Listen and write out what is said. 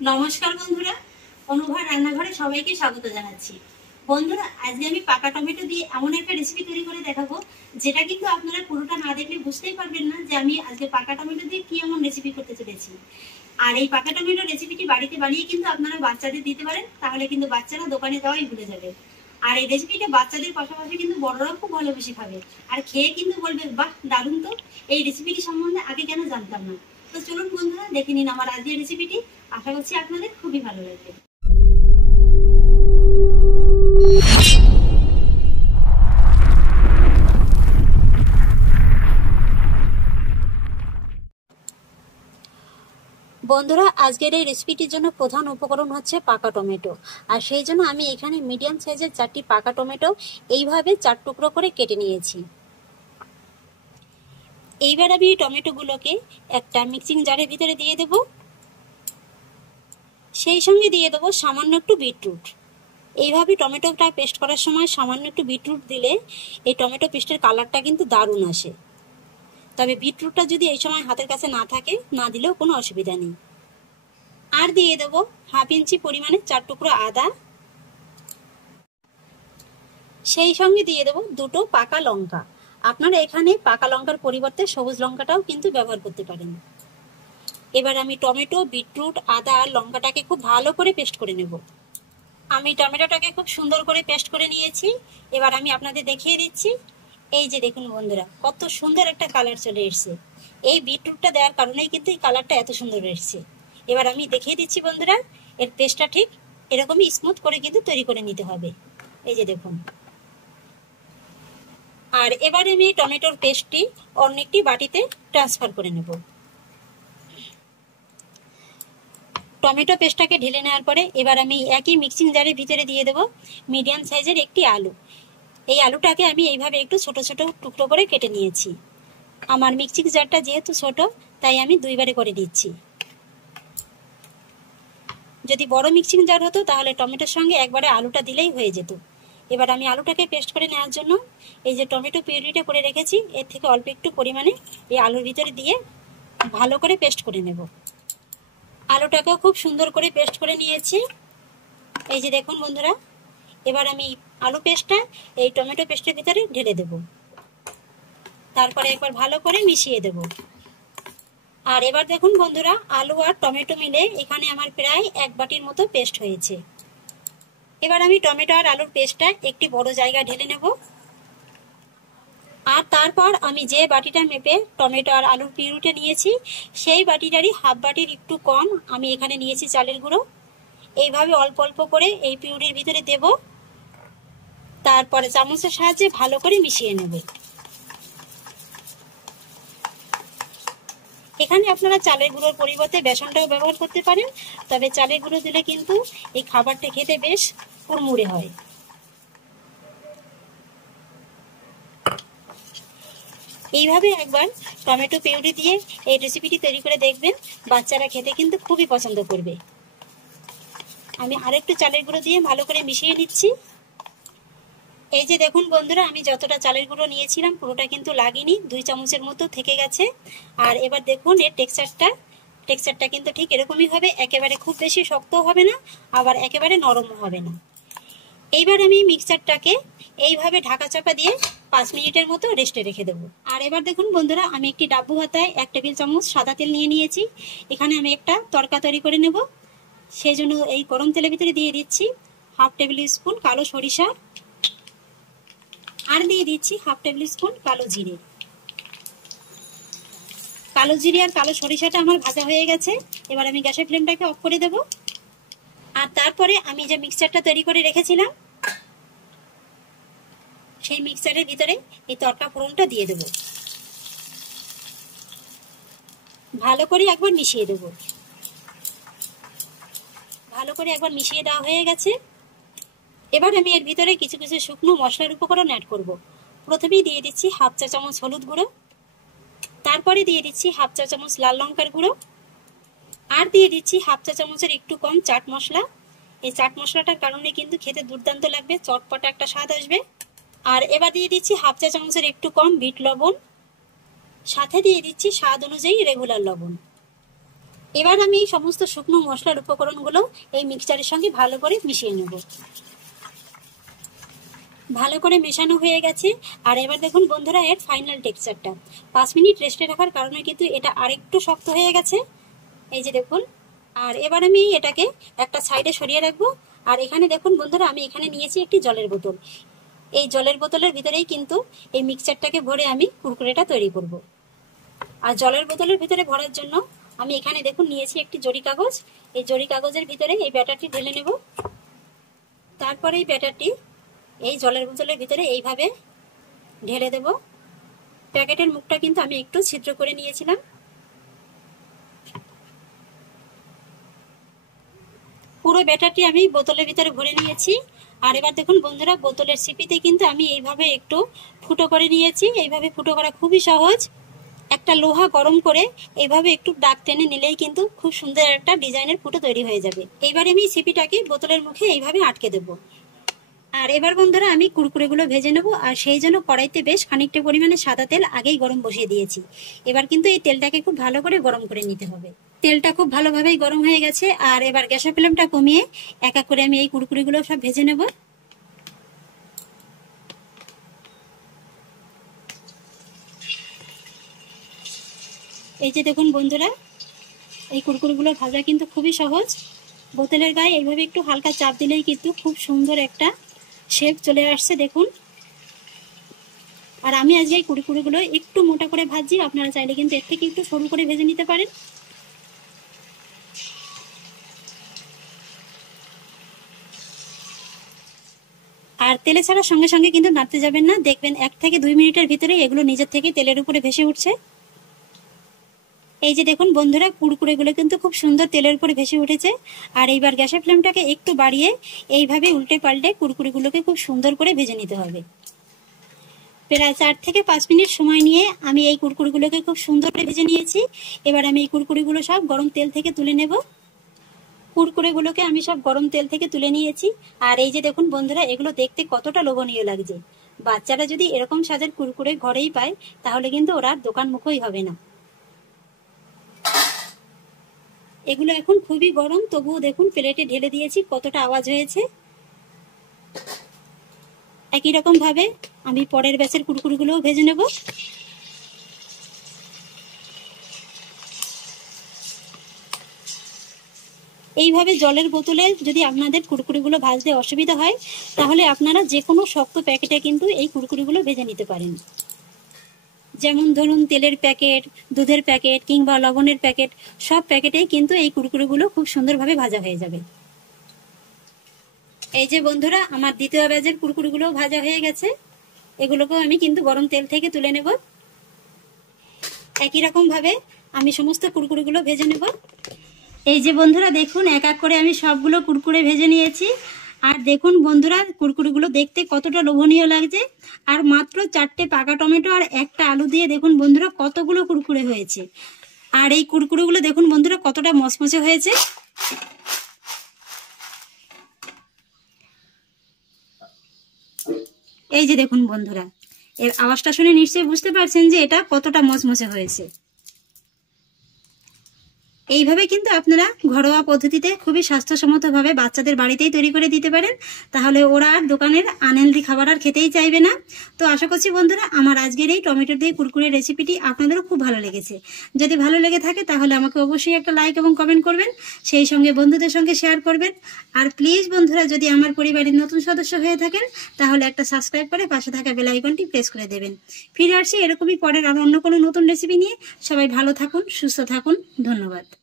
নমস্কার বন্ধুরা, অনুভা রান্নাঘরে সবাইকে স্বাগত জানাচ্ছি। বন্ধুরা, আজকে আমি পাকা টমেটো দিয়ে এমন একটা রেসিপি তৈরি করে দেখাবো, যেটা কিন্তু আপনারা পুরোটা না দেখলে বুঝতেই পারবেন না যে আমি আজকে পাকা টমেটো দিয়ে কি এমন রেসিপি করতে চলেছি। আর এই পাকা টমেটো রেসিপিটি বাড়িতে বানিয়ে কিন্তু আপনারা বাচ্চাদের দিতে পারেন, তাহলে কিন্তু বাচ্চারা দোকানে যাওয়াই ভুলে যাবে। আর এই রেসিপিটা বাচ্চাদের পাশাপাশি কিন্তু বড়রাও খুব ভালোবেসে খাবে, আর খেয়ে কিন্তু বলবে, বাহ দারুণ তো, এই রেসিপিটি সম্বন্ধে আগে কেন জানতাম না। তো চলুন বন্ধুরা, দেখে নিন আমার আজকের রেসিপিটি। আশা করছি আপনাদের খুবই ভালো লাগবে। বন্ধুরা, আজকের এই রেসিপিটির জন্য প্রধান উপকরণ হচ্ছে পাকা টমেটো। আর সেই জন্য আমি এখানে মিডিয়াম সাইজের 4টি পাকা টমেটো এইভাবে 4 টুকরো করে কেটে নিয়েছি। এইবার আমি টমেটোগুলোকে একটা মিক্সিং জারের ভিতরে দিয়ে দেব। সেই সঙ্গে দিয়ে দেবো সামান্য একটু বিটরুট। এইভাবে টমেটোটা পেস্ট করার সময় সামান্য একটু বিটরুট দিলে এই টমেটো পেস্টের কালারটা কিন্তু দারুণ আসে। তবে বিটরুটটা যদি এই সময় হাতের কাছে না থাকে, না দিলেও কোনো অসুবিধা নেই। আর দিয়ে দেবো 1/2 ইঞ্চি পরিমাণে 4 টুকরো আদা। সেই সঙ্গে দিয়ে দেবো 2টো পাকা লঙ্কা। আপনারা এখানে পাকা লঙ্কার পরিবর্তে সবুজ লঙ্কাটাও কিন্তু ব্যবহার করতে পারেন। এবার আমি টমেটো, বিটরুট, আদা আর লঙ্কাটাকে খুব ভালো করে পেস্ট করে নেব। আমি টমেটোটাকে খুব সুন্দর করে পেস্ট করে নিয়েছি। এবার আমি আপনাদের দেখিয়ে দিচ্ছি। এই যে দেখুন বন্ধুরা, কত সুন্দর একটা কালার চলে এসেছে। এই বিটরুটটা দেওয়ার কারণেই কিন্তু এই কালারটা এত সুন্দর এসেছে। এবার আমি দেখিয়ে দিচ্ছি বন্ধুরা, এর পেস্টটা ঠিক এরকমই স্মুথ করে কিন্তু তৈরি করে নিতে হবে। এই যে দেখুন। আর এবার আমি টমেটোর পেস্টটি অন্য একটি বাটিতে ট্রান্সফার করে নেব। টমেটো পেস্টটাকে ঢেলে নেওয়ার পরে এবার আমি একই মিক্সিং জারের ভিতরে দিয়ে দেব মিডিয়াম সাইজের একটি আলু। এই আলুটাকে আমি এইভাবে একটু ছোট ছোট টুকরো করে কেটে নিয়েছি। আমার মিক্সিং জারটা যেহেতু ছোট, তাই আমি 2বারে করে দিচ্ছি। যদি বড় মিক্সিং জার হতো তাহলে টমেটোর সঙ্গে একবারে আলুটা দিলেই হয়ে যেত। এবার আমি আলুটাকে পেস্ট করে নেওয়ার জন্য এই যে টমেটো পিউরিটা করে রেখেছি, এর থেকে অল্প একটু পরিমাণে এই আলুর ভিতরে দিয়ে ভালো করে পেস্ট করে নেব। আলুটাকেও খুব সুন্দর করে পেস্ট করে নিয়েছি। এই যে দেখুন বন্ধুরা, এবার আমি আলু পেস্টটা এই টমেটো পেস্টের ভিতরে ঢেলে দেব। তারপরে একবার ভালো করে মিশিয়ে দেব। আর এবার দেখুন বন্ধুরা, আলু আর টমেটো মিলে এখানে আমার প্রায় 1 বাটির মতো পেস্ট হয়েছে। এবার আমি টমেটো আর আলুর পেস্টটা একটি বড় জায়গায় ঢেলে নেব। আর তারপর আমি যে বাটিটা মেপে টমেটো আর আলুর পিউরিটা নিয়েছি, সেই বাটিটারই 1/2 বাটির একটু কম আমি এখানে নিয়েছি চালের গুঁড়ো। এইভাবে অল্প অল্প করে এই পিউরির ভিতরে দেব। তারপরে চামচের সাহায্যে ভালো করে মিশিয়ে নেব। এখানে আপনারা চালের গুঁড়োর পরিবর্তে বেসনটাও ব্যবহার করতে পারেন, তবে চালের গুঁড়ো দিলে কিন্তু এই খাবারটা খেতে বেশ কুড়মুড়ে হয়। এইভাবে একবার টমেটো পিউরি দিয়ে এই রেসিপিটি তৈরি করে দেখবেন, বাচ্চারা খেতে কিন্তু খুবই পছন্দ করবে। আমি আরেকটু চালের গুঁড়ো দিয়ে ভালো করে মিশিয়ে নিচ্ছি। এই যে দেখুন বন্ধুরা, আমি যতটা চালের গুঁড়ো নিয়েছিলাম পুরোটা কিন্তু লাগেনি, 2 চামচের মতো থেকে গেছে। আর এবার দেখুন এর টেক্সচারটা কিন্তু ঠিক এরকমই হবে, একেবারে খুব বেশি শক্তও হবে না, আবার একেবারে নরমও হবে না। এইবার আমি মিক্সচারটাকে এইভাবে ঢাকা চাপা দিয়ে 5 মিনিটের মতো রেস্টে রেখে দেবো। আর এবার দেখুন বন্ধুরা, আমি একটি ডাব্বু হাতায় 1 টেবিল চামচ সাদা তেল নিয়ে নিয়েছি। এখানে আমি একটা তরকা তৈরি করে নেব। সেই জন্য এই গরম তেলের ভিতরে দিয়ে দিচ্ছি 1/2 টেবিল স্পুন কালো সরিষা, আর দিয়ে দিচ্ছি 1/2 টেবিল স্পুন কালো জিরে। কালো জিরে আর কালো সরিষাটা আমার ভাজা হয়ে গেছে। এবার আমি গ্যাসের ফ্লেমটাকে অফ করে দেব। আর তারপরে আমি যে মিক্সচারটা তৈরি করে রেখেছিলাম, সেই মিক্সচারের ভিতরে এই তরকা ফোড়নটা দিয়ে দেব। ভালো করে একবার মিশিয়ে দেব। ভালো করে একবার মিশিয়ে দেওয়া হয়ে গেছে। এবার আমি এর ভিতরে কিছু কিছু শুকনো মশলার উপকরণ অ্যাড করব। প্রথমেই দিয়ে দিচ্ছি 1/2 চা চামচ হলুদ গুঁড়ো, তারপরে দিয়ে দিচ্ছি 1/2 চা চামচ লাল লঙ্কার গুঁড়ো, আর দিয়ে দিচ্ছি 1/2 চা চামচের একটু কম চাট মশলা। এই চাট মশলাটার কারণে কিন্তু খেতে দুর্দান্ত লাগবে, চটপটা একটা স্বাদ আসবে। আর এবার দিয়ে দিচ্ছি 1/2 চা চামচের একটু কম বিট লবণ, সাথে দিয়ে দিচ্ছি স্বাদ অনুযায়ী রেগুলার লবণ। এবার আমি সমস্ত শুকনো মশলার উপকরণগুলো এই মিক্সচারের সঙ্গে ভালো করে মিশিয়ে নেব। ভালো করে মেশানো হয়ে গেছে। আর এবার দেখুন বন্ধুরা এর ফাইনাল টেক্সচারটা। 5 মিনিট রেস্টে রাখার কারণে কিন্তু এটা আরেকটু শক্ত হয়ে গেছে, এই যে দেখুন। আর এবার আমি এটাকে একটা সাইডে সরিয়ে রাখবো। আর এখানে দেখুন বন্ধুরা আমি এখানে নিয়েছি একটি জলের বোতল। এই জলের বোতলের ভিতরেই কিন্তু এই মিক্সচারটাকে ভরে আমি কুরকুরেটা তৈরি করব। আর জলের বোতলের ভিতরে ভরার জন্য আমি এখানে দেখুন নিয়েছি একটি জরি কাগজ। এই জরি কাগজের ভিতরে এই ব্যাটারটি ঢেলে নেব। তারপরে এই ব্যাটারটি এই জলের বোতলের ভিতরে এইভাবে ঢেলে দেব। প্যাকেটের মুখটা কিন্তু আমি একটু ছিদ্র করে নিয়েছিলাম। পুরো ব্যাটারটি আমি বোতলের ভিতরে ভরে নিয়েছি। আর এবার দেখুন বন্ধুরা বোতলের সিপিতে কিন্তু আমি এইভাবে একটু ফুটো করে নিয়েছি। এইভাবে ফুটো করা খুবই সহজ। একটা লোহা গরম করে এইভাবে একটু দাগ টেনে নিলেই কিন্তু খুব সুন্দর একটা ডিজাইনের ফুটো তৈরি হয়ে যাবে। এইবার আমি সিপিটাকে বোতলের মুখে এইভাবে আটকে দেব। আর এবার বন্ধুরা আমি কুরকুরেগুলো ভেজে নেব। আর সেই জন্য কড়াইতে বেশ খানিকটা পরিমাণে সাদা তেল আগেই গরম বসিয়ে দিয়েছি। এবার কিন্তু এই তেলটাকে খুব ভালো করে গরম করে নিতে হবে। তেলটা খুব ভালোভাবেই গরম হয়ে গেছে। আর এবার গ্যাসের ফ্লেমটা কমিয়ে এক এক করে আমি এই কুরকুরেগুলো সব ভেজে নেব। এই যে দেখুন বন্ধুরা এই কুরকুরেগুলো ভাজা কিন্তু খুবই সহজ। বোতলের গায়ে এইভাবে একটু হালকা চাপ দিলেই কিন্তু খুব সুন্দর একটা শেপ চলে আসছে দেখুন। আর আমি আজকে এই কুরকুরেগুলো একটু মোটা করে ভাজছি, আপনারা চাইলে কিন্তু এর থেকে একটু সরু করে ভেজে নিতে পারেন। আর তেলে ছাড়ার সঙ্গে সঙ্গে কিন্তু নাড়তে যাবেন না, দেখবেন 1 থেকে 2 মিনিটের ভিতরে এগুলো নিজের থেকে তেলের উপরে ভেসে উঠছে। এই যে দেখুন বন্ধুরা কুরকুরেগুলো কিন্তু খুব সুন্দর তেলের উপরে ভেসে উঠেছে। আর এইবার গ্যাসের ফ্লেমটাকে একটু বাড়িয়ে এইভাবে উল্টে পাল্টে কুরকুরেগুলোকে খুব সুন্দর করে ভেজে নিতে হবে। প্রায় 4 থেকে 5 মিনিট সময় নিয়ে আমি এই কুরকুরেগুলোকে খুব সুন্দর করে ভেজে নিয়েছি। এবার আমি এই কুরকুরেগুলো সব গরম তেল থেকে তুলে নেব। কুরকুরেগুলোকে আমি সব গরম তেল থেকে তুলে নিয়েছি। আর এই যে দেখুন বন্ধুরা এগুলো দেখতে কতটা লোভনীয় লাগছে। বাচ্চারা যদি এরকম স্বাদের কুরকুরে ঘরেই পায় তাহলে কিন্তু ওরা দোকান মুখই হবে না। এগুলো এখন খুবই গরম, তবুও দেখুন প্লেটে ঢেলে দিয়েছি কতটা আওয়াজ হয়েছে। একই রকম ভাবে আমি পরের ব্যাচের কুরকুরেগুলোও ভেজে নেব। এইভাবে জলের বোতলে যদি আপনাদের কুরকুরেগুলো ভাজতে অসুবিধা হয় তাহলে আপনারা যে কোনো শক্ত প্যাকেটে কিন্তু এই কুরকুরেগুলো ভেজে নিতে পারেন। যেমন ধরুন তেলের প্যাকেট, দুধের প্যাকেট কিংবা লবণের প্যাকেট, সব প্যাকেটেই কিন্তু এই কুরকুরেগুলো খুব সুন্দরভাবে ভাজা হয়ে যাবে। এই যে বন্ধুরা আমার দ্বিতীয় ব্যাচের কুরকুরেগুলো ভাজা হয়ে গেছে। এগুলোকেও আমি কিন্তু গরম তেল থেকে তুলে নেব। একই রকম ভাবে আমি সমস্ত কুরকুরেগুলো ভেজে নেব। এই যে বন্ধুরা দেখুন এক এক করে আমি সবগুলো কুরকুরে ভেজে নিয়েছি। আর দেখুন বন্ধুরা কুরকুরেগুলো দেখতে কতটা লোভনীয় লাগছে। আর মাত্র 4টে পাকা টমেটো আর একটা আলু দিয়ে দেখুন বন্ধুরা কতগুলো কুরকুরে হয়েছে। আর এই কুরকুরেগুলো দেখুন বন্ধুরা কতটা মচমচে হয়েছে। এই যে দেখুন বন্ধুরা এর আওয়াজটা শুনে নিশ্চয়ই বুঝতে পারছেন যে এটা কতটা মচমচে হয়েছে। এইভাবে কিন্তু আপনারা ঘরোয়া পদ্ধতিতে খুবই স্বাস্থ্যসম্মতভাবে বাচ্চাদের বাড়িতেই তৈরি করে দিতে পারেন। তাহলে ওরা আর দোকানের আনহেলদি খাবার আর খেতেই চাইবে না। তো আশা করছি বন্ধুরা আমার আজকের এই টমেটো দিয়ে কুরকুরে রেসিপিটি আপনাদেরও খুব ভালো লেগেছে। যদি ভালো লেগে থাকে তাহলে আমাকে অবশ্যই একটা লাইক এবং কমেন্ট করবেন, সেই সঙ্গে বন্ধুদের সঙ্গে শেয়ার করবেন। আর প্লিজ বন্ধুরা যদি আমার পরিবারের নতুন সদস্য হয়ে থাকেন তাহলে একটা সাবস্ক্রাইব করে পাশে থাকা বেল আইকনটি প্রেস করে দেবেন। ফিরে আসছি এরকমই পরের আর অন্য কোনো নতুন রেসিপি নিয়ে। সবাই ভালো থাকুন, সুস্থ থাকুন, ধন্যবাদ।